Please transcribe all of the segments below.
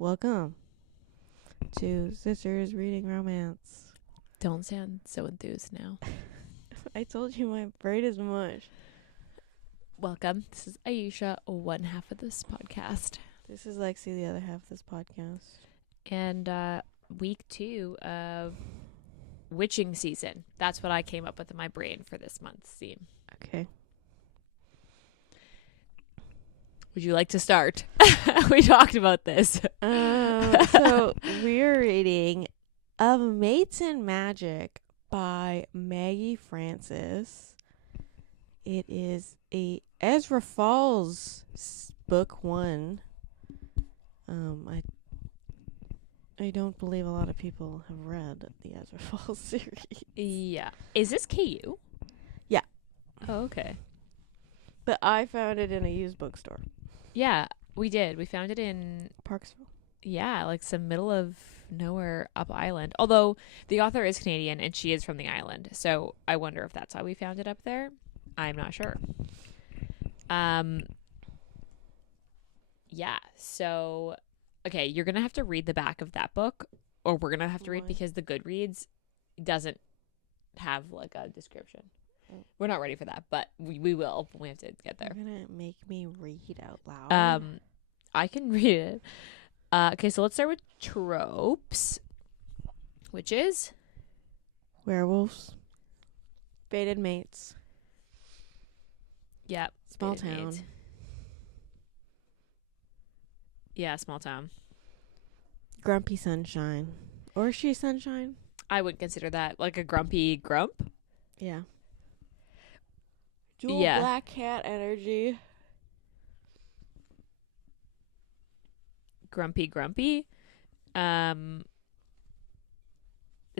Welcome to Sisters Reading Romance. Don't sound so enthused now. I told you my brain is mush. Welcome. This is Ayesha, one half of this podcast. This is Lexi, the other half of this podcast. And week 2 of witching season. That's what I came up with in my brain for this month's theme. Okay. Would you like to start? We talked about this. So we're reading Of Mates and Magic by Maggie Francis. It is a Ezra Falls book 1. I don't believe a lot of people have read the Ezra Falls series. Yeah. Is this KU? Yeah. Oh, okay. But I found it in a used bookstore. Yeah, we did. We found it in Parksville. Yeah, like some middle of nowhere up island. Although the author is Canadian and she is from the island. So I wonder if that's how we found it up there. I'm not sure. Yeah, so okay, you're going to have to read the back of that book, or we're going to have to read Why? because the Goodreads doesn't have like a description. We're not ready for that, but we will when we have to get there. You're going to make me read out loud. I can read it. Okay, so let's start with tropes, which is Werewolves. Fated mates. yeah, Small fated town. mates. Yeah, small town. Grumpy sunshine. Or is she sunshine? I would consider that like a grumpy grump. Yeah. Dual Yeah. black cat energy. Grumpy. This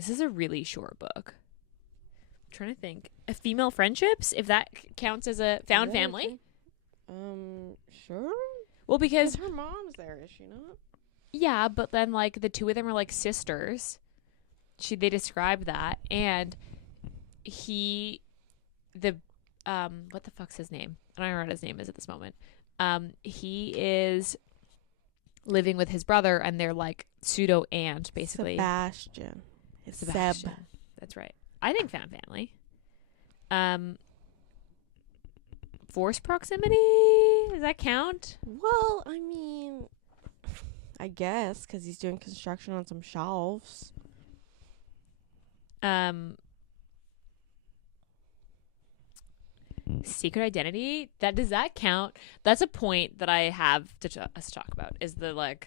is a really short book. I'm trying to think. Female friendships, if that counts as a found family. Sure. Well, because Her mom's there, is she not? yeah, but then like the two of them are like sisters. They describe that, and what the fuck's his name? I don't know what his name is at this moment. He is living with his brother, and they're like pseudo aunt, basically. Sebastian. It's Sebastian. That's right. I think found family. Forced proximity? Does that count? Well, I mean, I guess, because he's doing construction on some shelves. Secret identity? Does that count? That's a point that I have us to talk about. Is the like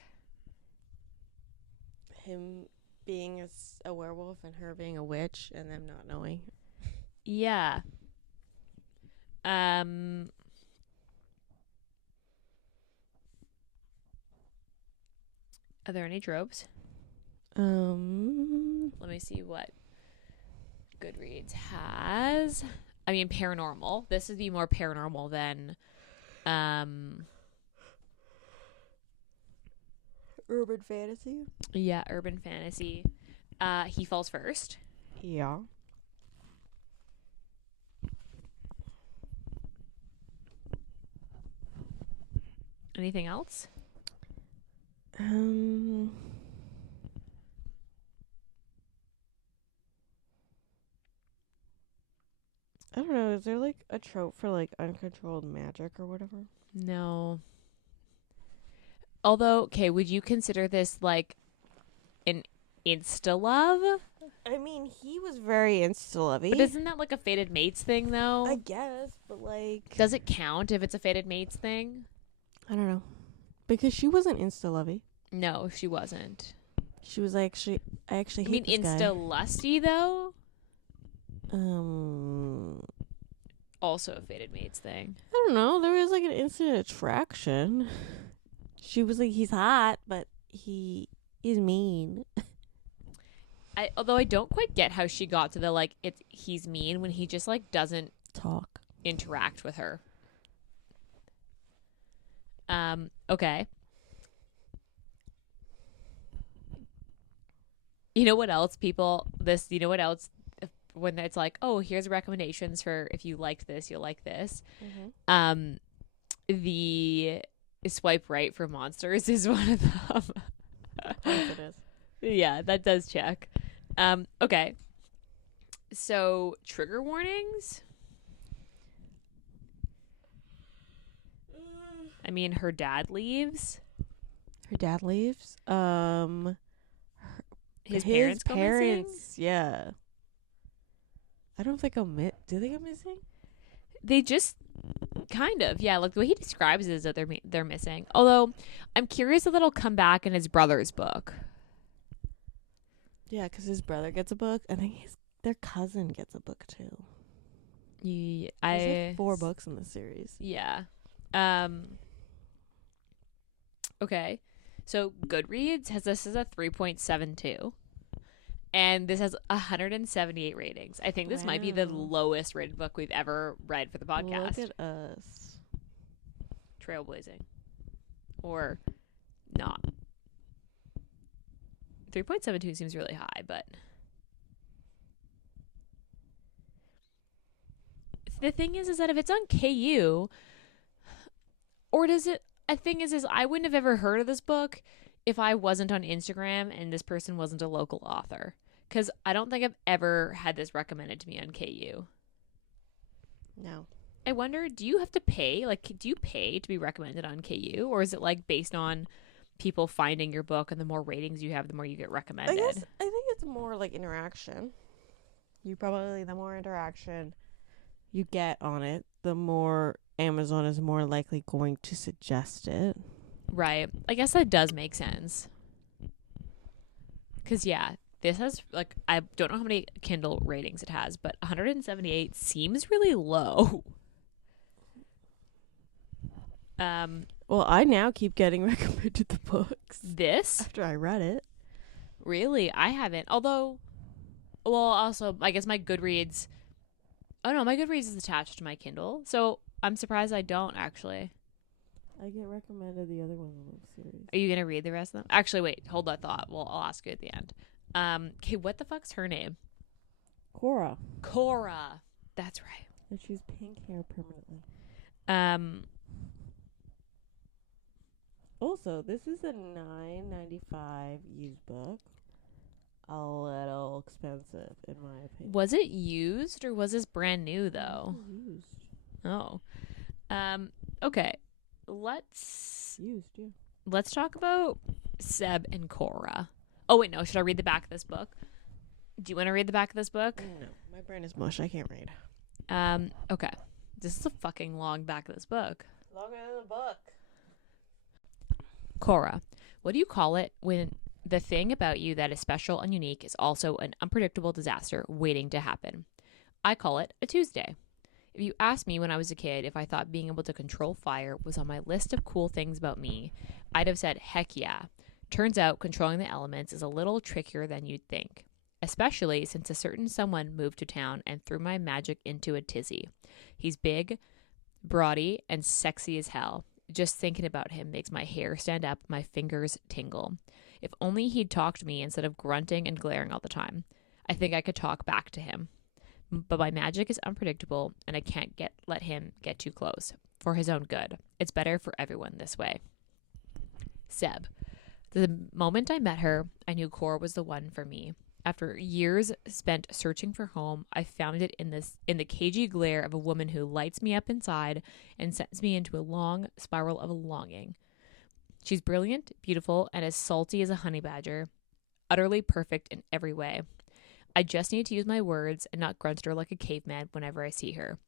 Him being a werewolf and her being a witch and them not knowing. yeah. Are there any tropes? Let me see what Goodreads has. I mean, paranormal. This would be more paranormal than Urban fantasy. yeah, urban fantasy. He falls first. Yeah. Anything else? I don't know. Is there like a trope for like uncontrolled magic or whatever? No. Although, okay, would you consider this like an insta love? I mean, he was very insta-lovey. But isn't that like a fated mates thing though? I guess, but like, Does it count if it's a fated mates thing? I don't know, because she wasn't insta-lovey. No, she wasn't. She was actually, I actually I mean, hate this insta guy. lusty though. I Also a fated mates thing. don't know. There was like an instant attraction. She was like, he's hot, but he is mean. Although I don't quite get how she got to the like he's mean when he just like doesn't Talk. interact with her. Okay. You know what else, people? You know what else? When it's like, oh, here's recommendations for if you liked this, you'll like this. Mm-hmm. The swipe right for monsters is one of them. Of course it is. Yeah, that does check. Okay. So, trigger warnings? I mean, her dad leaves. Her dad leaves. His his parents go missing? Yeah. I don't think do they go missing? They just kind of, yeah. Like the way he describes it is that they're missing. Although, I'm curious if that'll come back in his brother's book. Yeah, because his brother gets a book. I think their cousin gets a book too. Yeah, There's like 4 books in the series. Yeah. Okay. So Goodreads has this as a 3.72. And this has 178 ratings. I think this might be the lowest rated book we've ever read for the podcast. Look at us. Trailblazing. Or not. 3.72 seems really high, but the thing is that if it's on KU, or does it, a thing is I wouldn't have ever heard of this book if I wasn't on Instagram and this person wasn't a local author. Because I don't think I've ever had this recommended to me on KU. No. I wonder, do you have to pay? Like, do you pay to be recommended on KU? Or is it like based on people finding your book and the more ratings you have, the more you get recommended? I think it's more like interaction. The more interaction you get on it, the more Amazon is more likely going to suggest it. Right. I guess that does make sense. Because, yeah, this has, like, I don't know how many Kindle ratings it has, but 178 seems really low. Well, I now keep getting recommended the books. This? After I read it. Really? I haven't. Although, well, also, I guess my Goodreads. Oh, no, my Goodreads is attached to my Kindle. So I'm surprised I don't, actually. I get recommended the other one in the series. Are you going to read the rest of them? Actually, wait. Hold that thought. Well, I'll ask you at the end. Okay, what the fuck's her name? Cora. That's right. And she's pink hair permanently. Also, this is a $9.95 used book. A little expensive, in my opinion. Was it used or was this brand new, though? Used. Oh. Okay. Used, yeah. Let's talk about Seb and Cora. Oh, wait, no. Should I read the back of this book? Do you want to read the back of this book? No. My brain is mush. I can't read. Okay. This is a fucking long back of this book. Longer than the book. Cora, what do you call it when the thing about you that is special and unique is also an unpredictable disaster waiting to happen? I call it a Tuesday. If you asked me when I was a kid if I thought being able to control fire was on my list of cool things about me, I'd have said, heck yeah. Turns out controlling the elements is a little trickier than you'd think, especially since a certain someone moved to town and threw my magic into a tizzy. He's big, broady, and sexy as hell. Just thinking about him makes my hair stand up, my fingers tingle. If only he'd talk to me instead of grunting and glaring all the time. I think I could talk back to him. But my magic is unpredictable, and I can't let him get too close. For his own good. It's better for everyone this way. Seb. The moment I met her, I knew Cora was the one for me. After years spent searching for home, I found it in the cagey glare of a woman who lights me up inside and sends me into a long spiral of longing. She's brilliant, beautiful, and as salty as a honey badger, utterly perfect in every way. I just need to use my words and not grunt at her like a caveman whenever I see her.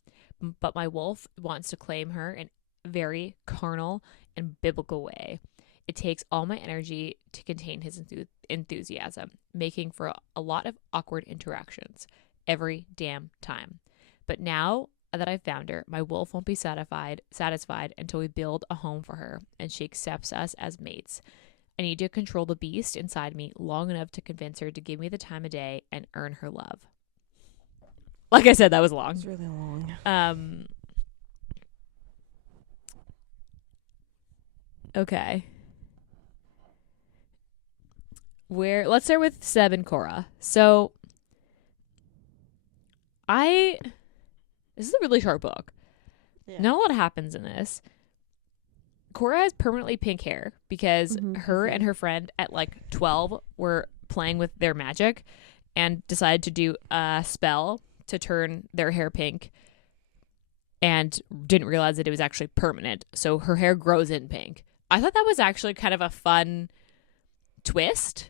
But my wolf wants to claim her in a very carnal and biblical way. It takes all my energy to contain his enthusiasm, making for a lot of awkward interactions every damn time. But now that I've found her, my wolf won't be satisfied until we build a home for her and she accepts us as mates. I need to control the beast inside me long enough to convince her to give me the time of day and earn her love. Like I said, that was long. It's really long. Okay. Let's start with Seb and Cora. So this is a really short book. Yeah. Not a lot happens in this. Cora has permanently pink hair because her Mhm. and her friend at like 12 were playing with their magic and decided to do a spell to turn their hair pink and didn't realize that it was actually permanent. So her hair grows in pink. I thought that was actually kind of a fun twist.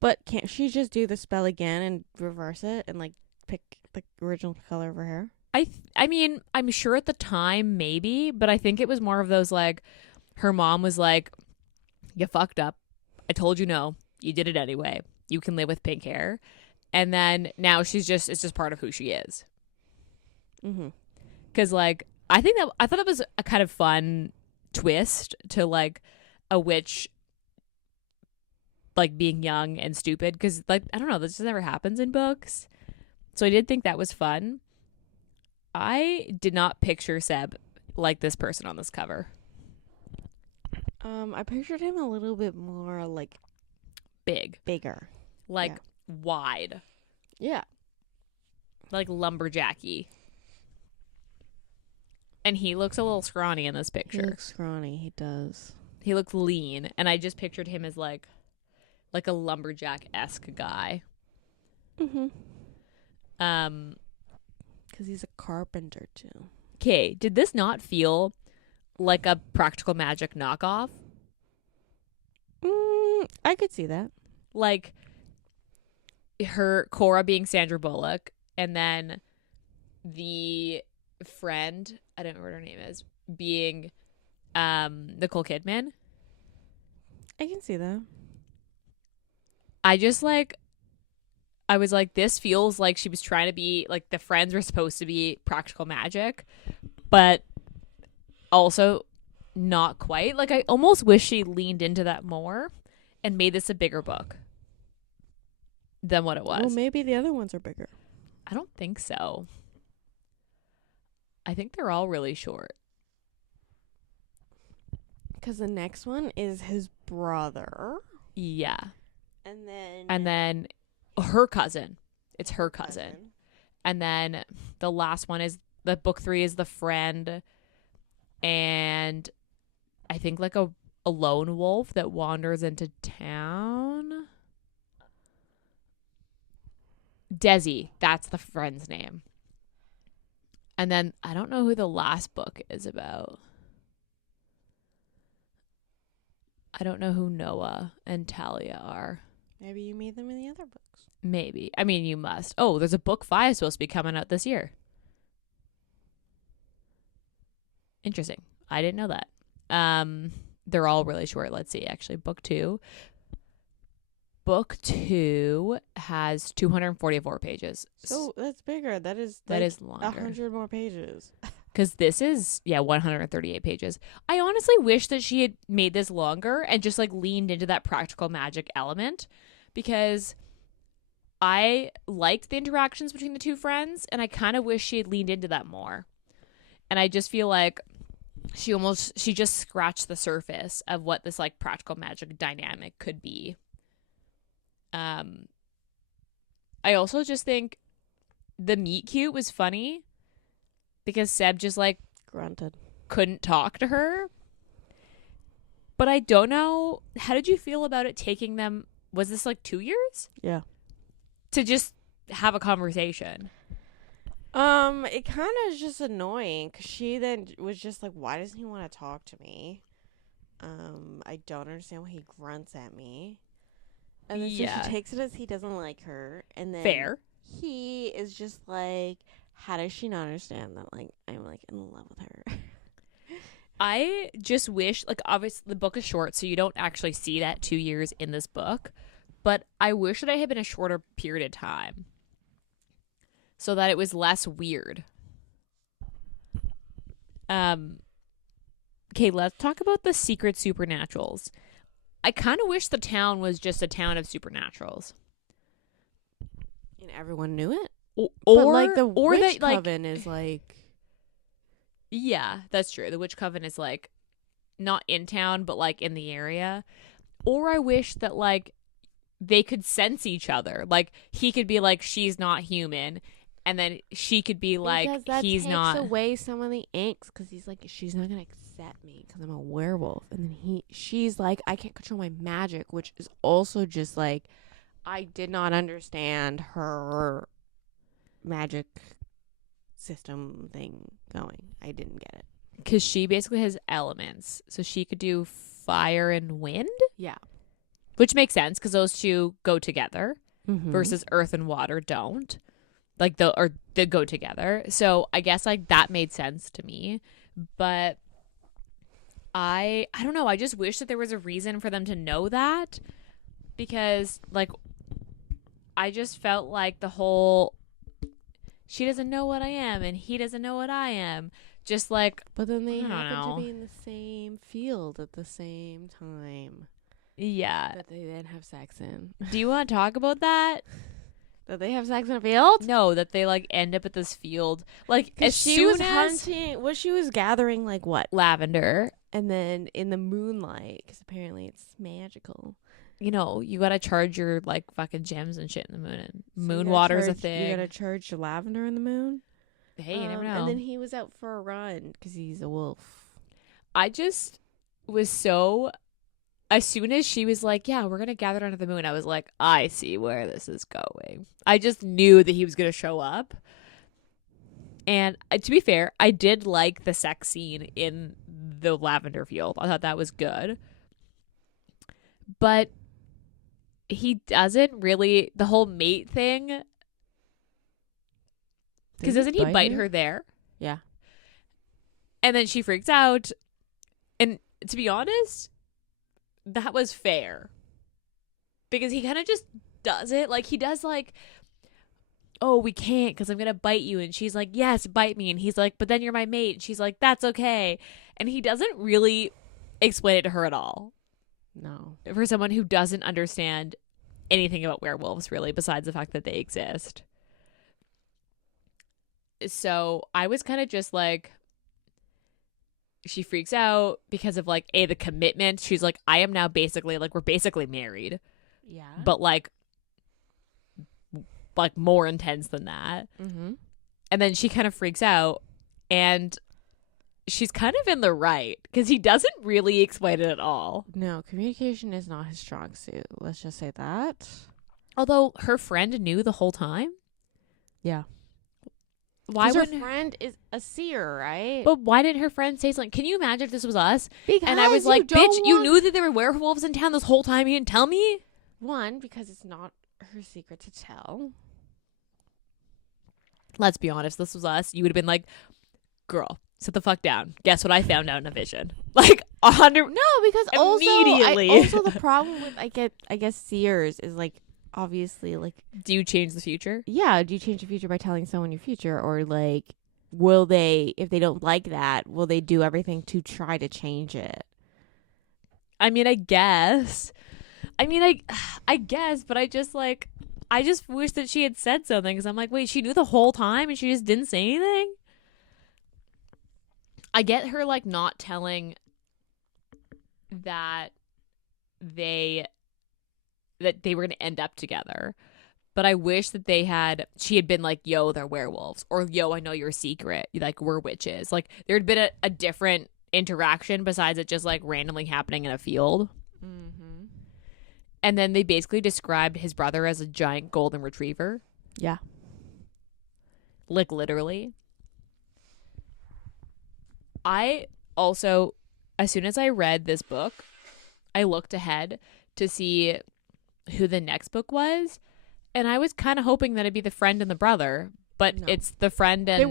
But can't she just do the spell again and reverse it and like pick the original color of her hair? I mean, I'm sure at the time maybe, but I think it was more of those like her mom was like, "You fucked up. I told you no. You did it anyway. You can live with pink hair." And then now it's just part of who she is. Mm-hmm. Cuz like I thought that was a kind of fun twist to like a witch like being young and stupid, cuz like I don't know, this just never happens in books. So I did think that was fun. I did not picture Seb like this person on this cover. I pictured him a little bit more like Bigger. Like wide. Yeah. Like lumberjacky. And he looks a little scrawny in this He picture. looks scrawny. He does. He looks lean, and I just pictured him as like a lumberjack-esque guy. Mm-hmm. Because he's a carpenter too. Okay, did this not feel like a practical magic knockoff? I could see that. Like her Cora being Sandra Bullock, and then the friend, I don't know what her name is, being Nicole Kidman. I can see that. I was like, this feels like she was trying to be like the friends were supposed to be practical magic, but also not quite. Like I almost wish she leaned into that more and made this a bigger book than what it was. Well, maybe the other ones are bigger. I don't think so. I think they're all really short. Because the next one is his brother. Yeah. And then her cousin. It's her cousin. And then the last one is the book 3 is the friend, and I think like a lone wolf that wanders into town. Desi, that's the friend's name. And then I don't know who the last book is about. I don't know who Noah and Talia are. Maybe you meet them in the other books. Maybe. I mean, you must. Oh, there's a book 5 supposed to be coming out this year. Interesting. I didn't know that. They're all really short. Let's see. Actually, book 2. Book 2 has 244 pages. So that's bigger. That is longer. 100 more pages. Because this is 138 pages. I honestly wish that she had made this longer and just like leaned into that practical magic element, because I liked the interactions between the two friends, and I kind of wish she had leaned into that more. And I just feel like she just scratched the surface of what this like practical magic dynamic could be. I also just think the meet cute was funny because Seb just like Grunted. couldn't talk to her. But I don't know, how did you feel about it taking them, was this like 2 years? Yeah. To just have a conversation. It kind of is just annoying because she then was just like, why doesn't he want to talk to me? I don't understand why he grunts at me. And then so she takes it as he doesn't like her. And then Fair. he is just like, how does she not understand that, like, I'm, like, in love with her? I just wish, like, obviously the book is short, so you don't actually see that 2 years in this book. But I wish that I had been a shorter period of time so that it was less weird. Okay, let's talk about the secret supernaturals. I kind of wish the town was just a town of supernaturals. And everyone knew it? Or but, like, the or witch that, like, coven is, like... Yeah, that's true. The witch coven is, like, not in town, but, like, in the area. Or I wish that, like, they could sense each other. Like, he could be like, she's not human. And then she could be like, because that he's takes not. away some of the angst because he's like, she's not going to upset me because I'm a werewolf. And then she's like, I can't control my magic, which is also just like, I did not understand her magic system thing going. I didn't get it. Because she basically has elements. So she could do fire and wind? Yeah. Which makes sense because those two go together Mm-hmm. versus earth and water don't. Like they go together. So I guess like that made sense to me. But I don't know. I just wish that there was a reason for them to know that. Because like I just felt like the whole she doesn't know what I am and he doesn't know what I am. Just like, But then they I don't happen know. to be in the same field at the same time yeah. that they then have sex in. Do you want to talk about that? That they have sex in a field? No, that they like end up at this field. Like as She soon was as hunting. She was gathering like what? lavender, And then in the moonlight, because apparently it's magical. you know, you gotta charge your like fucking gems and shit in the moon. And So moon you water's a gotta thing. You gotta charge the lavender in the moon. Hey, you never know. And then he was out for a run because he's a wolf. I just was so. As soon as she was like, "Yeah, we're gonna gather under the moon," I was like, "I see where this is going." I just knew that he was gonna show up. And to be fair, I did like the sex scene in the lavender field. I thought that was good. But he doesn't really the whole mate thing. Because doesn't he bite her there? Yeah. And then she freaks out. And to be honest, that was fair. Because he kind of just does it. Like, he does, like, oh, we can't because I'm going to bite you. And she's like, yes, bite me. And he's like, but then you're my mate. And she's like, that's okay. And he doesn't really explain it to her at all. No. For someone who doesn't understand anything about werewolves, really, besides the fact that they exist. So I was kind of just like, she freaks out because of like the commitment. She's like, I am now basically like, we're basically married. Yeah. But like more intense than that. Mm-hmm. And then she kind of freaks out and she's kind of in the right because he doesn't really explain it at all. No, communication is not his strong suit. Let's just say that. Although her friend knew the whole time. Yeah. Why her wouldn't friend is a seer, right? But why didn't her friend say something? Can you imagine if this was us? Because and I was like, bitch, you knew that there were werewolves in town this whole time. You didn't tell me? One, because it's not her secret to tell. Let's be honest. This was us. You would have been like, girl, sit the fuck down. Guess what I found out in a vision? Like 100. No, because immediately. also the problem with I guess seers is like, obviously, like, Do you change the future? yeah, do you change the future by telling someone your future, or like, will they, if they don't like that, will they do everything to try to change it? I mean, I guess. I guess, but I just wish that she had said something because I'm like, wait, she knew the whole time and she just didn't say anything? I get her like not telling that they were going to end up together. But I wish that she had been like, yo, they're werewolves. Or, yo, I know your secret. Like, we're witches. Like, there had been a different interaction besides it just, like, randomly happening in a field. Mm-hmm. And then they basically described his brother as a giant golden retriever. Yeah. Like, literally. I also, as soon as I read this book, I looked ahead to see who the next book was. And I was kind of hoping that it'd be the friend and the brother, but No. it's the friend and They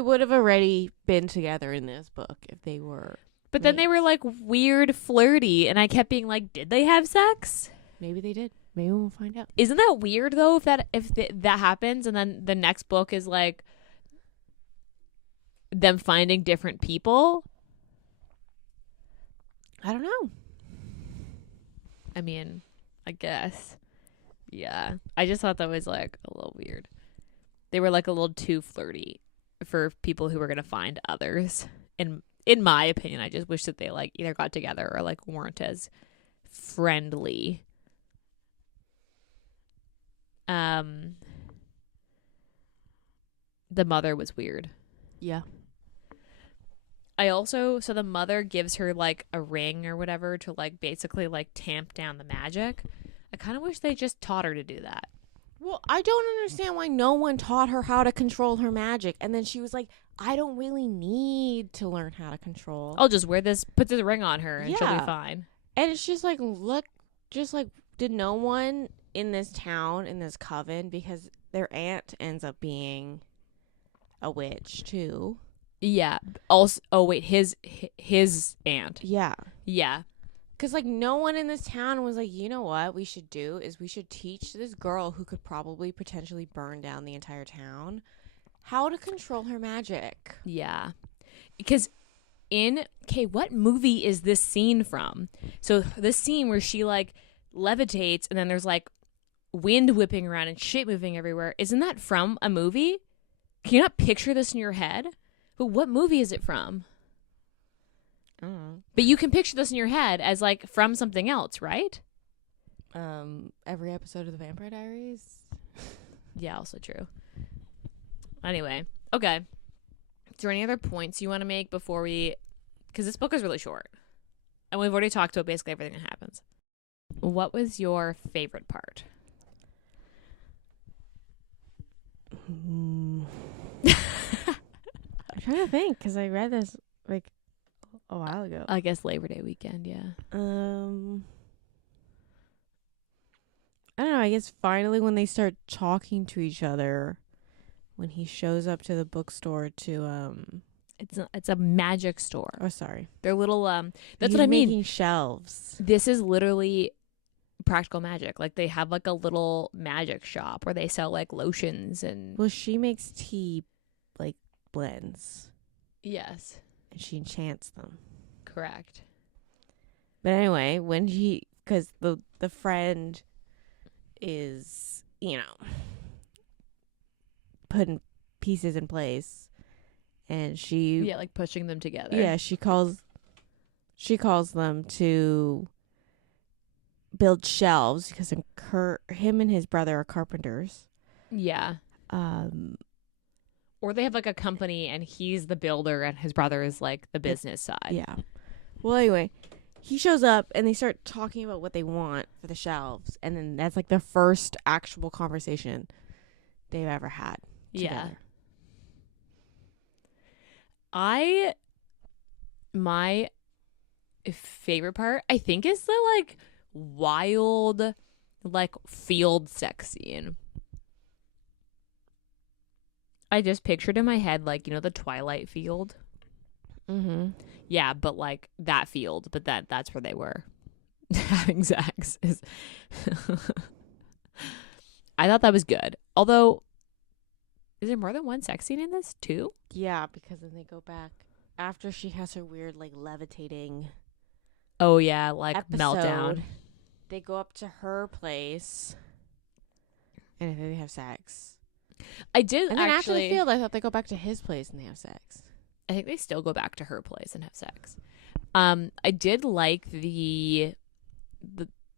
would have already been together in this book if they were. But then they were like weird flirty and I kept being like, did they have sex? Maybe they did. Maybe we'll find out. Isn't that weird though if that happens and then the next book is like them finding different people? I don't know. I mean, I guess. Yeah. I just thought that was like a little weird. They were like a little too flirty for people who were going to find others. In my opinion, I just wish that they like either got together or like weren't as friendly. The mother was weird. Yeah. So the mother gives her like a ring or whatever to like basically like tamp down the magic. I kind of wish they just taught her to do that. Well, I don't understand why no one taught her how to control her magic. And then she was like, I don't really need to learn how to control. I'll just wear this, put this ring on her, and she'll be fine. And it's just like, look, just like, did no one in this town, in this coven, because their aunt ends up being a witch too. Yeah. Also, oh wait, his aunt. Yeah. Yeah. Because, like, no one in this town was like, you know what we should do is we should teach this girl who could probably potentially burn down the entire town how to control her magic. Yeah. Because what movie is this scene from? So this scene where she, like, levitates and then there's, like, wind whipping around and shit moving everywhere. Isn't that from a movie? Can you not picture this in your head? But what movie is it from? But you can picture this in your head as like from something else, right? Every episode of The Vampire Diaries. Yeah, also true. Anyway, okay. Is there any other points you want to make before because this book is really short. And we've already talked about basically everything that happens. What was your favorite part? I'm trying to think because I read this like a while ago. I guess Labor Day weekend, yeah. I don't know. I guess finally when they start talking to each other, when he shows up to the bookstore to it's a magic store. Oh, sorry. They're little that's He's what I mean. Making shelves. This is literally practical magic. Like they have like a little magic shop where they sell like lotions and. Well, she makes tea, like blends. Yes. And she enchants them. Correct. But anyway, because the friend is, putting pieces in place, and she like pushing them together. Yeah, she calls them to build shelves because him and his brother are carpenters. Yeah. Or they have like a company and he's the builder and his brother is like the business side. Yeah. Well, anyway, he shows up and they start talking about what they want for the shelves. And then that's like the first actual conversation they've ever had together. Yeah. My favorite part, I think, is the like wild like field sex scene. I just pictured in my head, like, the Twilight field. Mm-hmm. Yeah, but like that field, but that's where they were having sex. I thought that was good. Although, is there more than one sex scene in this too? Yeah, because then they go back after she has her weird like levitating. Oh yeah, like episode, meltdown. They go up to her place, and then they have sex. I did and then actually. After the field, I thought they go back to his place and they have sex. I think they still go back to her place and have sex. I did like the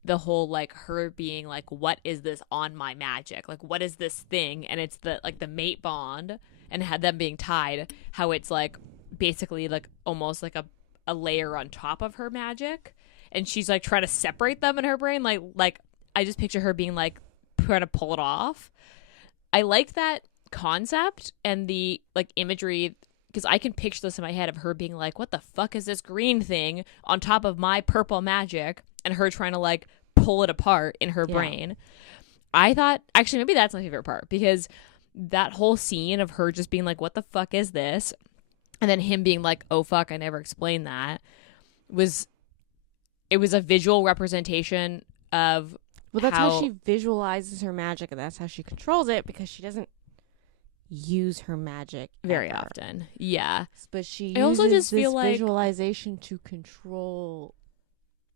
whole like her being like, what is this on my magic? Like, what is this thing? And it's the mate bond, and had them being tied. How it's like basically like almost like a layer on top of her magic, and she's like trying to separate them in her brain. Like I just picture her being like trying to pull it off. I liked that concept and the like imagery, because I can picture this in my head of her being like, what the fuck is this green thing on top of my purple magic, and her trying to like pull it apart in her brain. I thought actually maybe that's my favorite part, because that whole scene of her just being like, what the fuck is this, and then him being like, oh fuck, I never explained that, was a visual representation of. Well, that's how she visualizes her magic, and that's how she controls it, because she doesn't use her magic very ever. often. Yeah. But she I also just feel like visualization to control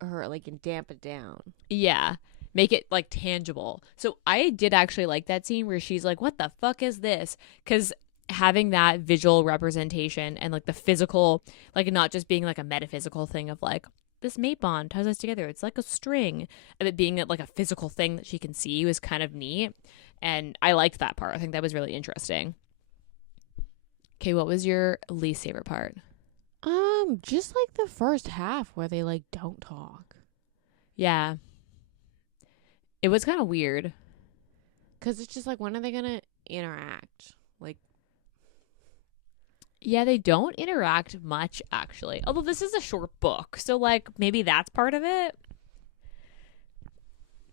her, like, and damp it down. Yeah. Make it, like, tangible. So I did actually like that scene where she's like, what the fuck is this? Because having that visual representation and, like, the physical, like, not just being, like, a metaphysical thing of, like, this mate bond ties us together. It's like a string. And it being like a physical thing that she can see was kind of neat. And I liked that part. I think that was really interesting. Okay, what was your least favorite part? Just like the first half where they like don't talk. Yeah. It was kind of weird. Cause it's just like, when are they gonna interact? Like, Yeah, they don't interact much, actually. Although this is a short book, so, like, maybe that's part of it.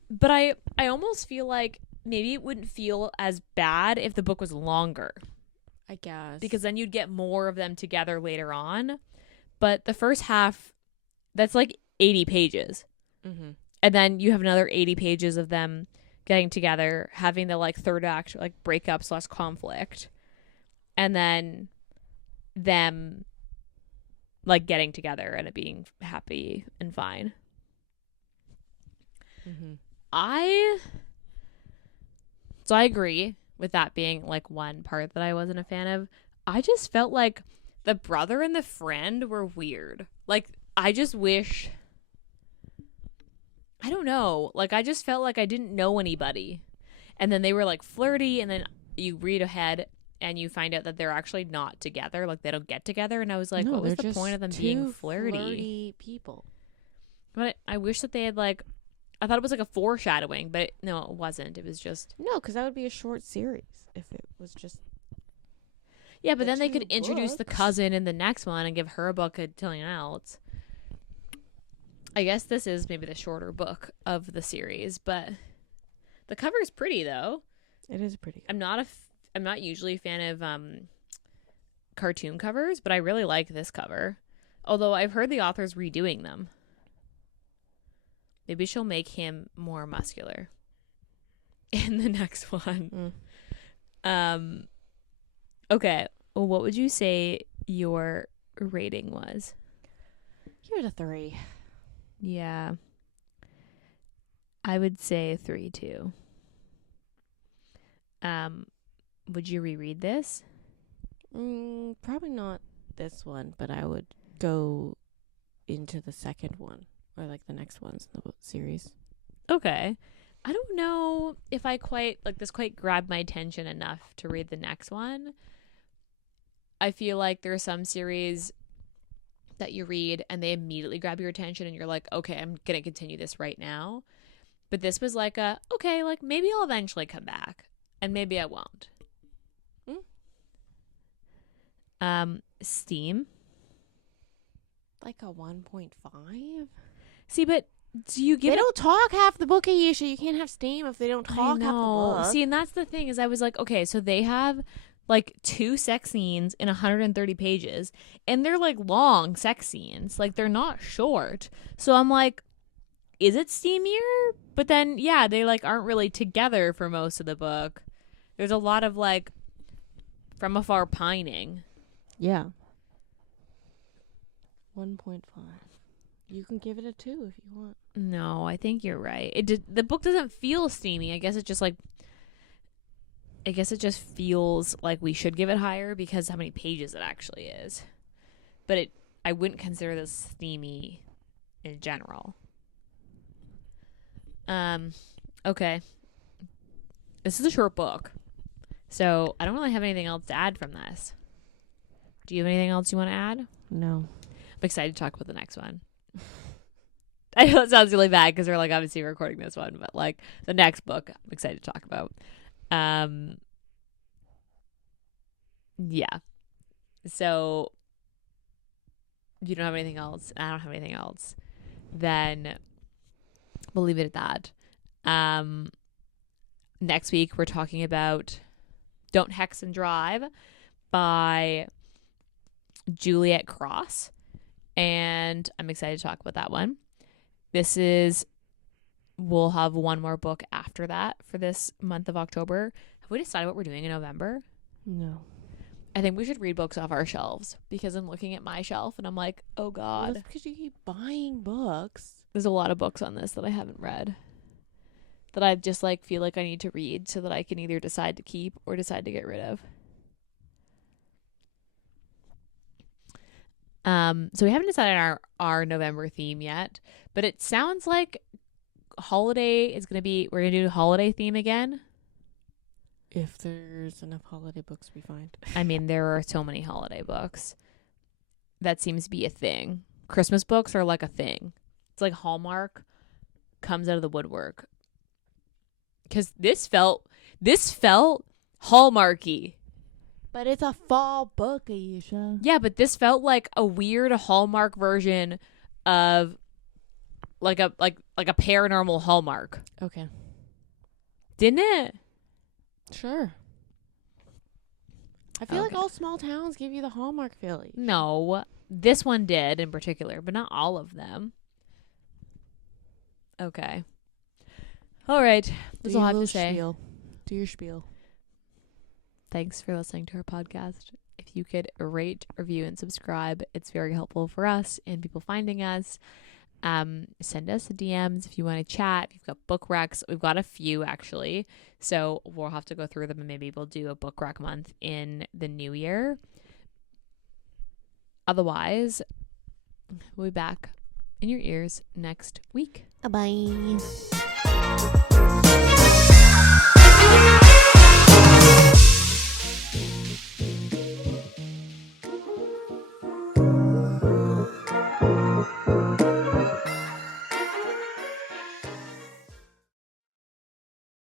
But I almost feel like maybe it wouldn't feel as bad if the book was longer. I guess. Because then you'd get more of them together later on. But the first half, that's like 80 pages. Mm-hmm. And then you have another 80 pages of them getting together, having the, like, third act, like, breakup/conflict. And then them, like, getting together and it being happy and fine. Mm-hmm. I agree with that being, like, one part that I wasn't a fan of. I just felt like the brother and the friend were weird. Like, I just wish, I don't know, like, I just felt like I didn't know anybody. And then they were, like, flirty, and then you read ahead and you find out that they're actually not together. Like, they don't get together. And I was like, No, what was they're the point of them just being two flirty? people. But I wish that they had, like, I thought it was like a foreshadowing, but no, it wasn't. It was just, No, because that would be a short series if it was just. yeah, but The then they two could introduce the books. cousin in the next one and give her a book of something else. I guess this is maybe the shorter book of the series, but the cover is pretty, though. It is pretty. I'm not usually a fan of cartoon covers, but I really like this cover. Although I've heard the author's redoing them. Maybe she'll make him more muscular in the next one. Okay. Well, what would you say your rating was? Give it a 3. Yeah. I would say 3 too. Would you reread this? Probably not this one, but I would go into the second one or like the next ones in the series. Okay. I don't know if I quite, like, this quite grabbed my attention enough to read the next one. I feel like there are some series that you read and they immediately grab your attention and you're like, okay, I'm going to continue this right now. But this was like okay, like, maybe I'll eventually come back and maybe I won't. Steam. Like a 1.5? See, but do you give They it? don't talk half the book, Ayesha. You can't have Steam if they don't talk half the book. See, and that's the thing is I was like, okay, so they have like 2 sex scenes in 130 pages and they're like long sex scenes. Like, they're not short. So I'm like, is it steamier? But then, yeah, they like aren't really together for most of the book. There's a lot of like from afar pining. Yeah. 1.5. You can give it a 2 if you want. No, I think you're right. The book doesn't feel steamy. I guess it just feels like we should give it higher because how many pages it actually is. But I wouldn't consider this steamy in general. Okay. This is a short book. So I don't really have anything else to add from this. Do you have anything else you want to add? No. I'm excited to talk about the next one. I know it sounds really bad because we're like obviously recording this one, but like the next book I'm excited to talk about. Yeah. So you don't have anything else. I don't have anything else. Then we'll leave it at that. Next week we're talking about Don't Hex and Drive by Juliet Cross. And I'm excited to talk about that one. We'll have one more book after that for this month of October. Have we decided what we're doing in November? No. I think we should read books off our shelves because I'm looking at my shelf and I'm like, oh God. Well, that's because you keep buying books. There's a lot of books on this that I haven't read that I just like feel like I need to read so that I can either decide to keep or decide to get rid of. So we haven't decided our November theme yet, but it sounds like holiday is we're gonna do a holiday theme again. If there's enough holiday books we find. I mean, there are so many holiday books. that seems to be a thing. Christmas books are like a thing. It's like Hallmark comes out of the woodwork. Because this felt Hallmarky. But it's a fall book, Ayesha. Yeah, but this felt like a weird Hallmark version of like a paranormal Hallmark. Okay. Didn't it? Sure. I feel like all small towns give you the Hallmark feeling. No. This one did in particular, but not all of them. Okay. All right. That's all I have to say. Spiel. Do your spiel. Thanks for listening to our podcast. If you could rate, review, and subscribe, it's very helpful for us and people finding us. Send us DMs if you want to chat. If you've got book recs, we've got a few actually, so we'll have to go through them and maybe we'll do a book rec month in the new year. Otherwise, we'll be back in your ears next week. Bye.